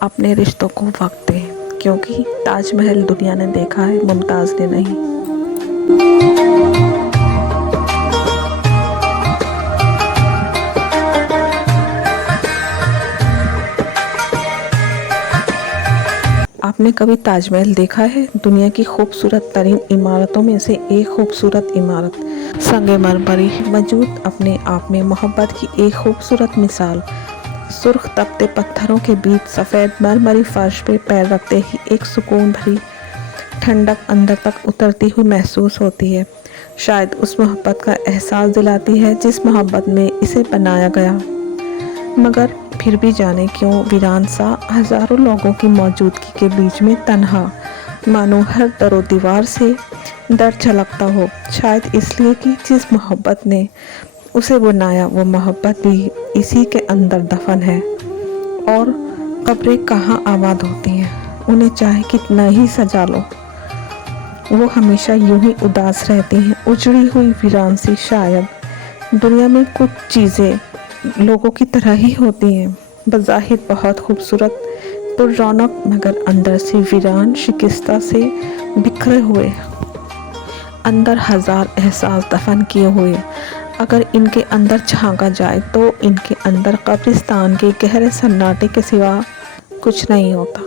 اپنے رشتوں کو وقت دیں، کیونکہ تاج محل دنیا نے دیکھا ہے، ممتاز نے نہیں۔ آپ نے کبھی تاج محل دیکھا ہے؟ دنیا کی خوبصورت ترین عمارتوں میں سے ایک خوبصورت عمارت، سنگ مرمری وجود اپنے آپ میں محبت کی ایک خوبصورت مثال۔ سرخ تپتے پتھروں کے بیچ سفید مرمری فرش پہ پیر رکھتے ہی ایک سکون بھری ٹھنڈک اندر تک اترتی ہوئی محسوس ہوتی ہے، شاید اس محبت کا احساس دلاتی ہے جس محبت میں اسے بنایا گیا۔ مگر پھر بھی جانے کیوں ویران سا ہزاروں لوگوں کی موجودگی کے بیچ میں تنہا، مانو ہر در و دیوار سے درد جھلکتا ہو، شاید اس لیے کہ جس محبت نے اسے بنایا وہ محبت بھی اسی کے اندر دفن ہے۔ اور قبریں کہاں آباد ہوتی ہیں، انہیں چاہے کتنا ہی سجا لو، وہ ہمیشہ یوں ہی اداس رہتی ہیں، اجڑی ہوئی ویران سی۔ شاید دنیا میں کچھ چیزیں لوگوں کی طرح ہی ہوتی ہیں، بظاہر بہت خوبصورت، پر رونق، مگر اندر سے ویران، شکستہ سے بکھرے ہوئے، اندر ہزار احساس دفن کیے ہوئے۔ اگر ان کے اندر جھانکا جائے تو ان کے اندر قبرستان کے گہرے سناٹے کے سوا کچھ نہیں ہوتا۔